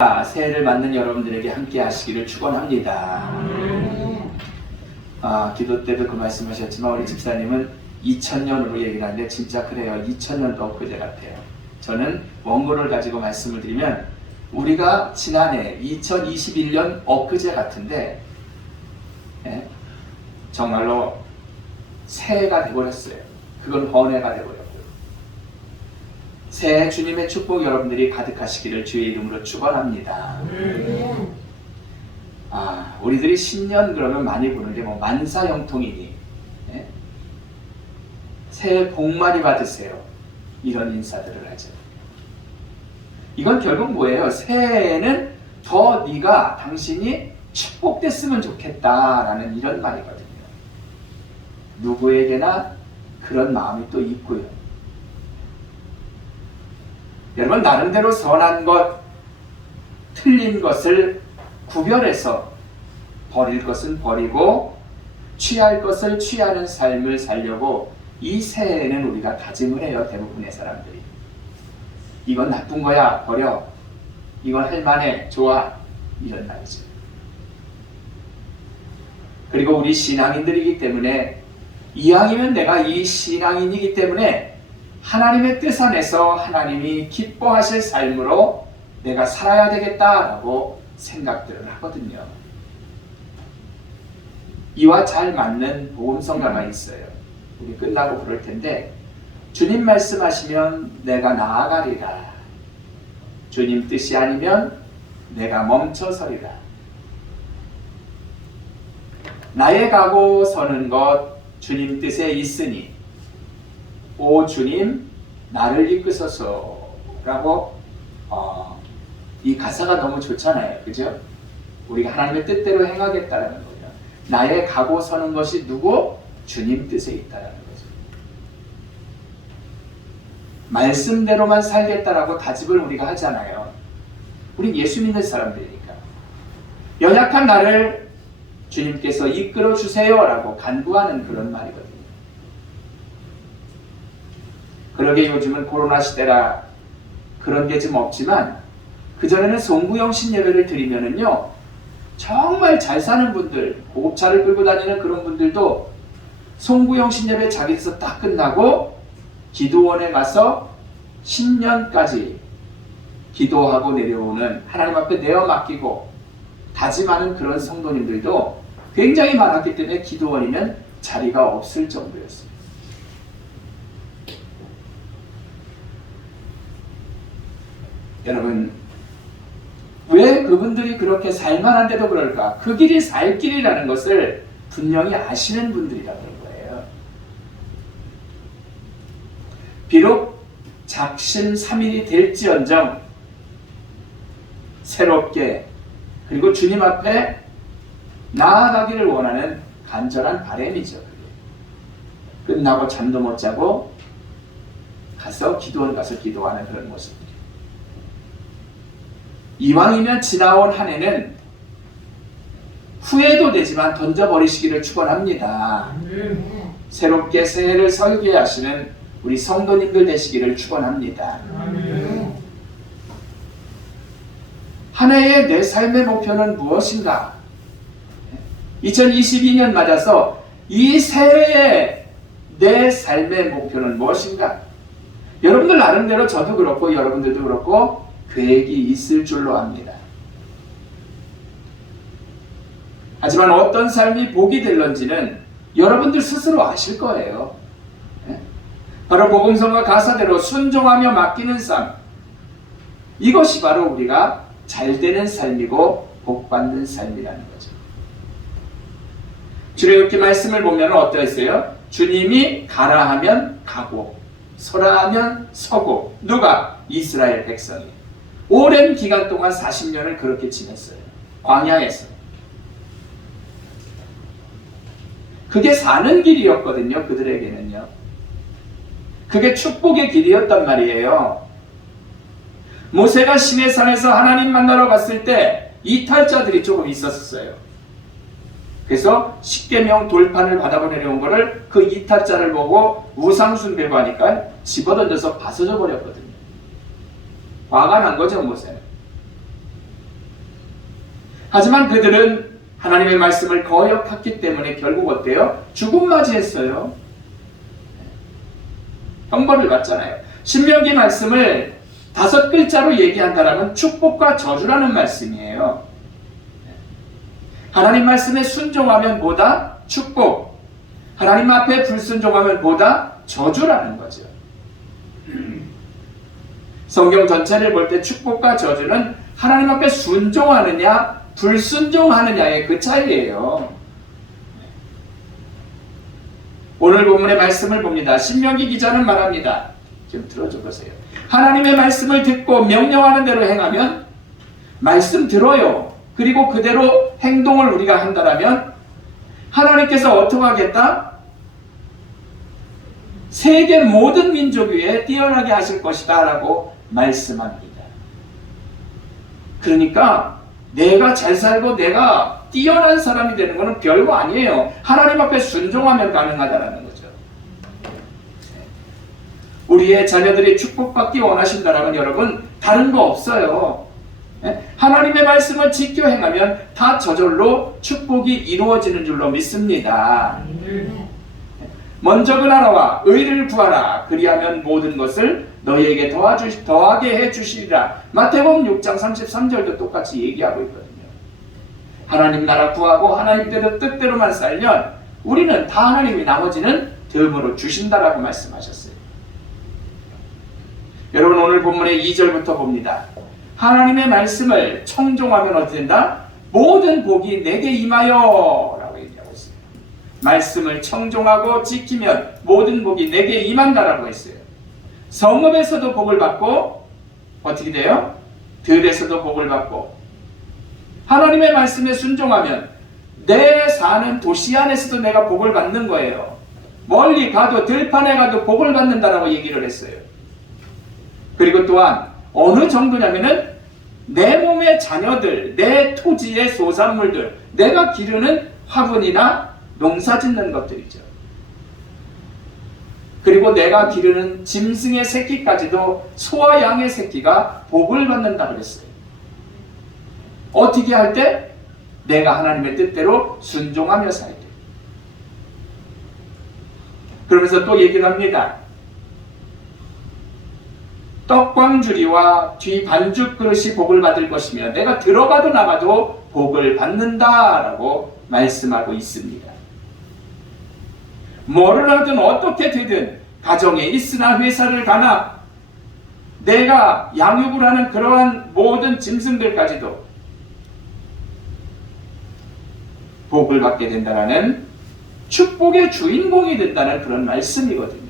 새해를 맞는 여러분들에게 함께 하시기를 축원합니다. 기도 때도 그 말씀하셨지만 우리 집사님은 2000년으로 얘기를 하는데 진짜 그래요. 2000년도 엊그제 같아요. 저는 원고를 가지고 말씀을 드리면 우리가 지난해 2021년 엊그제 같은데 정말로 새해가 되버렸어요. 그건 번해가 되버렸고요. 새해 주님의 축복 여러분들이 가득하시기를 주의 이름으로 축원합니다. 우리들이 신년 그러면 많이 보는 게 뭐 만사형통이니 새해 복 많이 받으세요. 이런 인사들을 하죠. 이건 결국 뭐예요? 새해에는 더 네가 당신이 축복됐으면 좋겠다라는 이런 말이거든요. 누구에게나 그런 마음이 또 있고요. 여러분 나름대로 선한 것, 틀린 것을 구별해서 버릴 것은 버리고 취할 것을 취하는 삶을 살려고 이 새해에는 우리가 다짐을 해요. 대부분의 사람들이. 이건 나쁜 거야, 버려. 이건 할만해, 좋아. 이런 말이죠. 그리고 우리 신앙인들이기 때문에 이왕이면 내가 이 신앙인이기 때문에 하나님의 뜻 안에서 하나님이 기뻐하실 삶으로 내가 살아야 되겠다라고 생각들을 하거든요. 이와 잘 맞는 복음성가가 있어요. 우리 끝나고 그럴 텐데 주님 말씀하시면 내가 나아가리라. 주님 뜻이 아니면 내가 멈춰서리라. 나의 가고 서는 것 주님 뜻에 있으니 오 주님 나를 이끄소서 라고 이 가사가 너무 좋잖아요. 그죠? 우리가 하나님의 뜻대로 행하겠다라는 거예요. 나의 가고 서는 것이 누구? 주님 뜻에 있다라는 거죠. 말씀대로만 살겠다라고 다짐을 우리가 하잖아요. 우린 예수 믿는 사람들이니까. 연약한 나를 주님께서 이끌어 주세요라고 간구하는 그런 말이거든요. 그러게 요즘은 코로나 시대라 그런 게 좀 없지만 그전에는 송구영신 예배를 드리면은요 정말 잘 사는 분들, 고급차를 끌고 다니는 그런 분들도 송구영신 예배 자기에서 딱 끝나고 기도원에 가서 신년까지 기도하고 내려오는 하나님 앞에 내어 맡기고 다짐하는 그런 성도님들도 굉장히 많았기 때문에 기도원이면 자리가 없을 정도였어요. 여러분 왜 그분들이 그렇게 살만한데도 그럴까? 그 길이 살 길이라는 것을 분명히 아시는 분들이라는 거예요. 비록 작심 3일이 될지언정 새롭게 그리고 주님 앞에 나아가기를 원하는 간절한 바람이죠. 끝나고 잠도 못 자고 가서 기도원 가서 기도하는 그런 모습. 이왕이면 지나온 한 해는 후회도 되지만 던져버리시기를 축원합니다. 새롭게 새해를 설계하시는 우리 성도님들 되시기를 축원합니다. 한 해의 내 삶의 목표는 무엇인가? 2022년 맞아서 이 새해의 내 삶의 목표는 무엇인가? 여러분들 나름대로 저도 그렇고 여러분들도 그렇고 계획이 있을 줄로 압니다. 하지만 어떤 삶이 복이 될런지는 여러분들 스스로 아실 거예요. 바로 복음성과 가사대로 순종하며 맡기는 삶. 이것이 바로 우리가 잘 되는 삶이고 복받는 삶이라는 거죠. 출애굽기 말씀을 보면 어떠했어요? 주님이 가라 하면 가고 서라 하면 서고 누가? 이스라엘 백성이. 오랜 기간 동안 40년을 그렇게 지냈어요. 광야에서. 그게 사는 길이었거든요. 그들에게는요. 그게 축복의 길이었단 말이에요. 모세가 시내산에서 하나님 만나러 갔을 때 이탈자들이 조금 있었어요. 그래서 십계명 돌판을 받아보 내려온 거를 그 이탈자를 보고 우상숭배고 하니까 집어던져서 부서져 버렸거든요. 화가 난 거죠, 모세는. 하지만 그들은 하나님의 말씀을 거역했기 때문에 결국 어때요? 죽음 맞이했어요. 형벌을 받잖아요. 신명기 말씀을 5글자로 얘기한다면 축복과 저주라는 말씀이에요. 하나님 말씀에 순종하면 보다 축복, 하나님 앞에 불순종하면 보다 저주라는 거죠. 성경 전체를 볼 때 축복과 저주는 하나님 앞에 순종하느냐 불순종하느냐의 그 차이예요. 오늘 본문의 말씀을 봅니다. 신명기 기자는 말합니다. 좀 들어줘 보세요. 하나님의 말씀을 듣고 명령하는 대로 행하면, 말씀 들어요. 그리고 그대로 행동을 우리가 한다면 하나님께서 어떻게 하겠다? 세계 모든 민족 위에 뛰어나게 하실 것이다 라고 말씀합니다. 그러니까 내가 잘 살고 내가 뛰어난 사람이 되는 것은 별거 아니에요. 하나님 앞에 순종하면 가능하다는 거죠. 우리의 자녀들이 축복받기 원하신다면 여러분 다른 거 없어요. 하나님의 말씀을 지켜 행하면 다 저절로 축복이 이루어지는 줄로 믿습니다. 먼저 그 나라와 의를 구하라. 그리하면 모든 것을 너희에게 더하게 해주시리라. 마태복음 6장 33절도 똑같이 얘기하고 있거든요. 하나님 나라 구하고 하나님 뜻대로만 살면 우리는 다 하나님이 나머지는 덤으로 주신다라고 말씀하셨어요. 여러분 오늘 본문의 2절부터 봅니다. 하나님의 말씀을 청종하면 어떻게 된다? 모든 복이 내게 임하여 라고 얘기하고 있어요. 말씀을 청종하고 지키면 모든 복이 내게 임한다라고 했어요. 성읍에서도 복을 받고 어떻게 돼요? 들에서도 복을 받고, 하나님의 말씀에 순종하면 내 사는 도시 안에서도 내가 복을 받는 거예요. 멀리 가도 들판에 가도 복을 받는다라고 얘기를 했어요. 그리고 또한 어느 정도냐면은 내 몸의 자녀들, 내 토지의 소산물들, 내가 기르는 화분이나 농사 짓는 것들이죠. 그리고 내가 기르는 짐승의 새끼까지도 소와 양의 새끼가 복을 받는다 그랬어요. 어떻게 할 때? 내가 하나님의 뜻대로 순종하며 살 때. 그러면서 또 얘기를 합니다. 떡광주리와 뒤 반죽 그릇이 복을 받을 것이며 내가 들어가도 나가도 복을 받는다라고 말씀하고 있습니다. 뭐를 하든 어떻게 되든 가정에 있으나 회사를 가나 내가 양육을 하는 그러한 모든 짐승들까지도 복을 받게 된다는 축복의 주인공이 된다는 그런 말씀이거든요.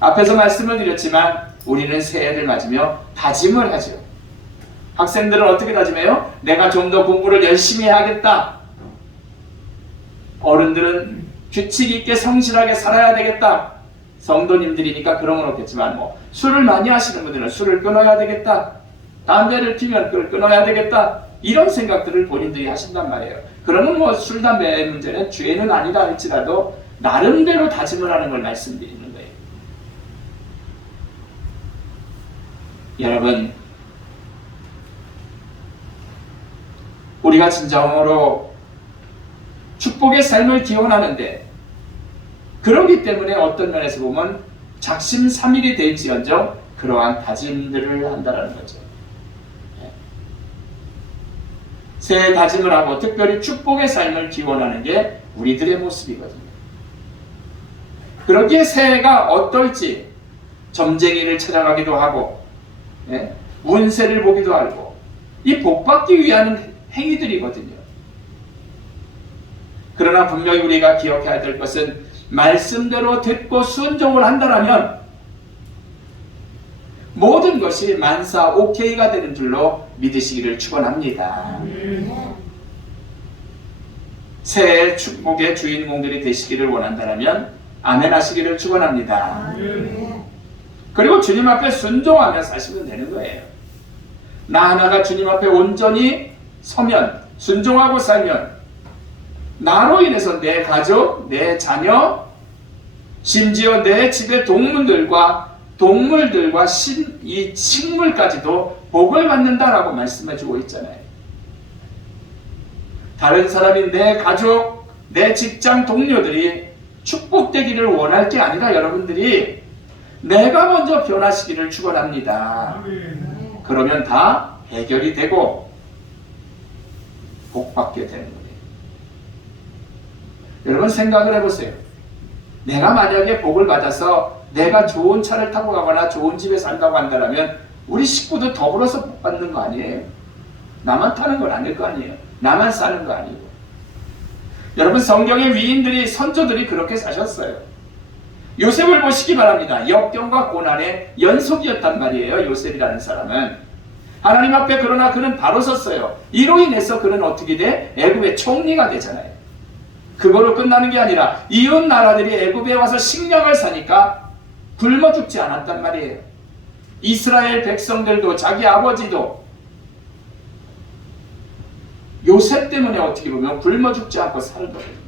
앞에서 말씀을 드렸지만 우리는 새해를 맞으며 다짐을 하죠. 학생들은 어떻게 다짐해요? 내가 좀 더 공부를 열심히 해야겠다. 어른들은 규칙 있게 성실하게 살아야 되겠다. 성도님들이니까 그런 건 없겠지만 술을 많이 하시는 분들은 술을 끊어야 되겠다. 담배를 피면 그걸 끊어야 되겠다. 이런 생각들을 본인들이 하신단 말이에요. 그러면 술, 담배의 문제는 죄는 아니다 할지라도 나름대로 다짐을 하는 걸 말씀드리는 거예요. 여러분, 우리가 진정으로 축복의 삶을 기원하는데 그러기 때문에 어떤 면에서 보면 작심삼일이 될지언정 그러한 다짐들을 한다는 거죠. 새해 다짐을 하고 특별히 축복의 삶을 기원하는 게 우리들의 모습이거든요. 그러기에 새해가 어떨지 점쟁이를 찾아가기도 하고 운세를 보기도 하고 이 복받기 위한 행위들이거든요. 그러나 분명히 우리가 기억해야 될 것은 말씀대로 듣고 순종을 한다면 모든 것이 만사 오케이가 되는 줄로 믿으시기를 축원합니다. 새해 축복의 주인공들이 되시기를 원한다면 아멘 하시기를 축원합니다. 그리고 주님 앞에 순종하며 사시면 되는 거예요. 나 하나가 주님 앞에 온전히 서면, 순종하고 살면 나로 인해서 내 가족, 내 자녀, 심지어 내 집의 동물들과 이 식물까지도 복을 받는다라고 말씀해주고 있잖아요. 다른 사람이 내 가족, 내 직장 동료들이 축복되기를 원할 게 아니라 여러분들이 내가 먼저 변화시기를 축원합니다. 그러면 다 해결이 되고 복받게 되는 거예요. 여러분 생각을 해보세요. 내가 만약에 복을 받아서 내가 좋은 차를 타고 가거나 좋은 집에 산다고 한다면 우리 식구도 더불어서 복 받는 거 아니에요? 나만 타는 건 아닐 거 아니에요? 나만 사는 거 아니고. 여러분 성경의 위인들이 선조들이 그렇게 사셨어요. 요셉을 보시기 바랍니다. 역경과 고난의 연속이었단 말이에요. 요셉이라는 사람은 하나님 앞에 그러나 그는 바로 섰어요. 이로 인해서 그는 어떻게 돼? 애굽의 총리가 되잖아요. 그거로 끝나는 게 아니라 이웃 나라들이 애굽에 와서 식량을 사니까 굶어 죽지 않았단 말이에요. 이스라엘 백성들도 자기 아버지도 요셉 때문에 어떻게 보면 굶어 죽지 않고 살거든요.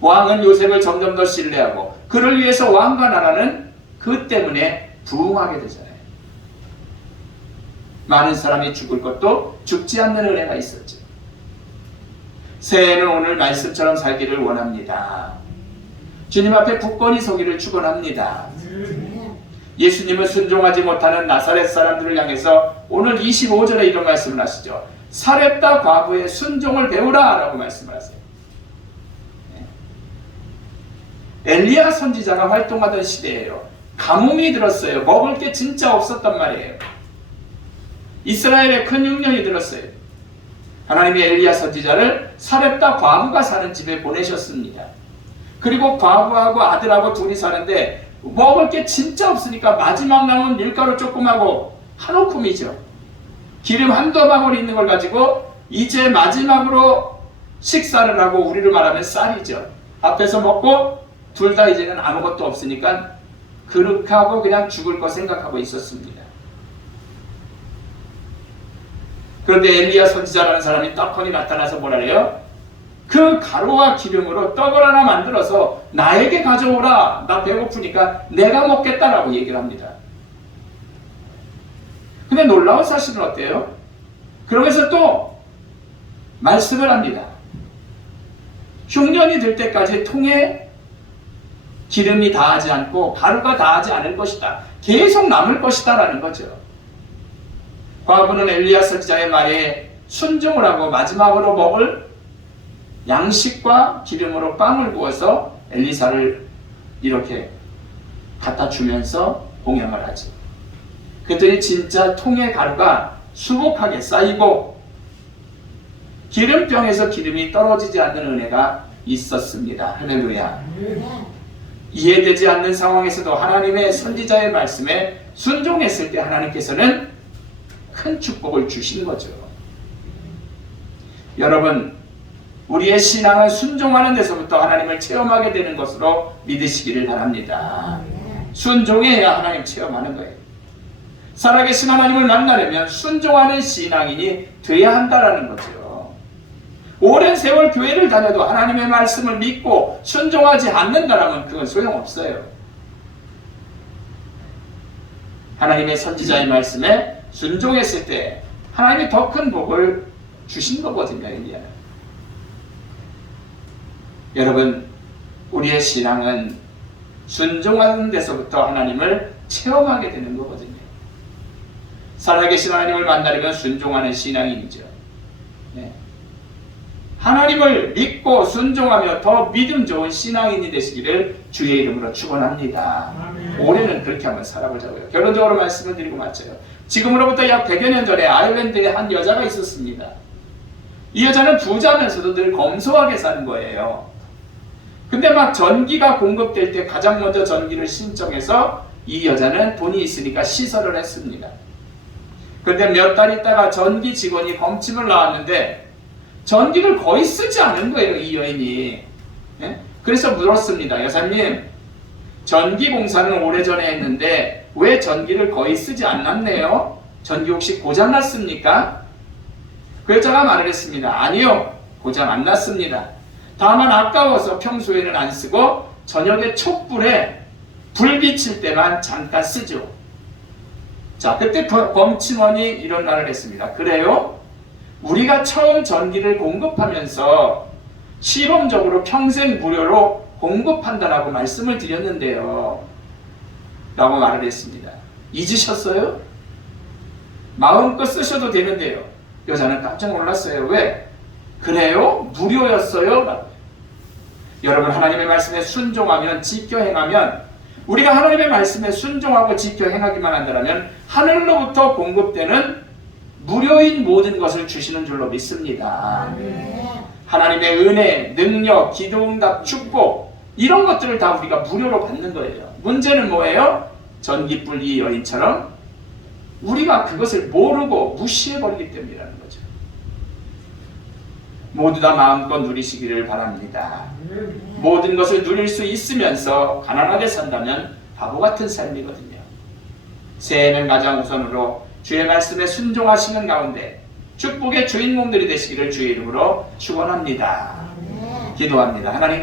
왕은 요셉을 점점 더 신뢰하고 그를 위해서 왕과 나라는 그 때문에 부흥하게 되잖아요. 많은 사람이 죽을 것도 죽지 않는 은혜가 있었죠. 새해에는 오늘 말씀처럼 살기를 원합니다. 주님 앞에 굳건히 서기를 축원합니다. 예수님은 순종하지 못하는 나사렛 사람들을 향해서 오늘 25절에 이런 말씀을 하시죠. 사렙다 과부의 순종을 배우라 라고 말씀을 하세요. 엘리야 선지자가 활동하던 시대예요. 가뭄이 들었어요. 먹을 게 진짜 없었단 말이에요. 이스라엘에 큰 흉년이 들었어요. 하나님이 엘리야 선지자를 사렙다 과부가 사는 집에 보내셨습니다. 그리고 과부하고 아들하고 둘이 사는데 먹을 게 진짜 없으니까 마지막 남은 밀가루 조금하고 한 움큼이죠. 기름 한두 방울 있는 걸 가지고 이제 마지막으로 식사를 하고 우리로 말하면 쌀이죠. 앞에서 먹고 둘 다 이제는 아무것도 없으니까 그렇게 하고 그냥 죽을 거 생각하고 있었습니다. 그런데 엘리야 선지자라는 사람이 떡하니 나타나서 뭐라 그래요? 그 가루와 기름으로 떡을 하나 만들어서 나에게 가져오라. 나 배고프니까 내가 먹겠다라고 얘기를 합니다. 근데 놀라운 사실은 어때요? 그러면서 또 말씀을 합니다. 흉년이 들 때까지 통에 기름이 닿지 않고 가루가 닿지 않을 것이다. 계속 남을 것이다 라는 거죠. 과부는 엘리야 선지자의 말에 순종을 하고 마지막으로 먹을 양식과 기름으로 빵을 구워서 엘리사를 이렇게 갖다 주면서 봉양을 하죠. 그랬더니 진짜 통의 가루가 수북하게 쌓이고 기름병에서 기름이 떨어지지 않는 은혜가 있었습니다. 할렐루야. 이해되지 않는 상황에서도 하나님의 선지자의 말씀에 순종했을 때 하나님께서는 큰 축복을 주시는 거죠. 여러분, 우리의 신앙은 순종하는 데서부터 하나님을 체험하게 되는 것으로 믿으시기를 바랍니다. 순종해야 하나님 체험하는 거예요. 살아계신 하나님을 만나려면 순종하는 신앙인이 돼야 한다는 거죠. 오랜 세월 교회를 다녀도 하나님의 말씀을 믿고 순종하지 않는다면 그건 소용없어요. 하나님의 선지자의 말씀에 순종했을 때 하나님이 더 큰 복을 주신 거거든요. 엘리야는. 여러분, 우리의 신앙은 순종하는 데서부터 하나님을 체험하게 되는 거거든요. 살아계신 하나님을 만나려면 순종하는 신앙인이죠. 네. 하나님을 믿고 순종하며 더 믿음 좋은 신앙인이 되시기를 주의 이름으로 축원합니다. 올해는 그렇게 한번 살아보자고요. 결론적으로 말씀을 드리고 마쳐요. 지금으로부터 약 100여 년 전에 아일랜드에 한 여자가 있었습니다. 이 여자는 부자면서도 늘 검소하게 사는 거예요. 근데 막 전기가 공급될 때 가장 먼저 전기를 신청해서 이 여자는 돈이 있으니까 시설을 했습니다. 그런데 몇 달 있다가 전기 직원이 검침을 나왔는데 전기를 거의 쓰지 않은 거예요, 이 여인이. 네? 그래서 물었습니다. 여사님, 전기 공사는 오래전에 했는데 왜 전기를 거의 쓰지 않았네요? 전기 혹시 고장 났습니까? 그 여자가 말을 했습니다. 아니요, 고장 안 났습니다. 다만 아까워서 평소에는 안 쓰고 저녁에 촛불에 불 비칠 때만 잠깐 쓰죠. 자, 그때 검침원이 이런 말을 했습니다. 그래요? 우리가 처음 전기를 공급하면서 시범적으로 평생 무료로 공급한다라고 말씀을 드렸는데요. 라고 말을 했습니다. 잊으셨어요? 마음껏 쓰셔도 되는데요. 여자는 깜짝 놀랐어요. 왜? 그래요? 무료였어요? 라고. 여러분, 하나님의 말씀에 순종하면, 지켜 행하면, 우리가 하나님의 말씀에 순종하고 지켜 행하기만 한다면 하늘로부터 공급되는 무료인 모든 것을 주시는 줄로 믿습니다. 하나님의 은혜, 능력, 기도응답, 축복, 이런 것들을 다 우리가 무료로 받는 거예요. 문제는 뭐예요? 전기불 이 여인처럼 우리가 그것을 모르고 무시해버리기 때문이라는 거죠. 모두 다 마음껏 누리시기를 바랍니다. 모든 것을 누릴 수 있으면서 가난하게 산다면 바보 같은 삶이거든요. 새해는 가장 우선으로 주의 말씀에 순종하시는 가운데 축복의 주인공들이 되시기를 주의 이름으로 축원합니다. 기도합니다. 하나님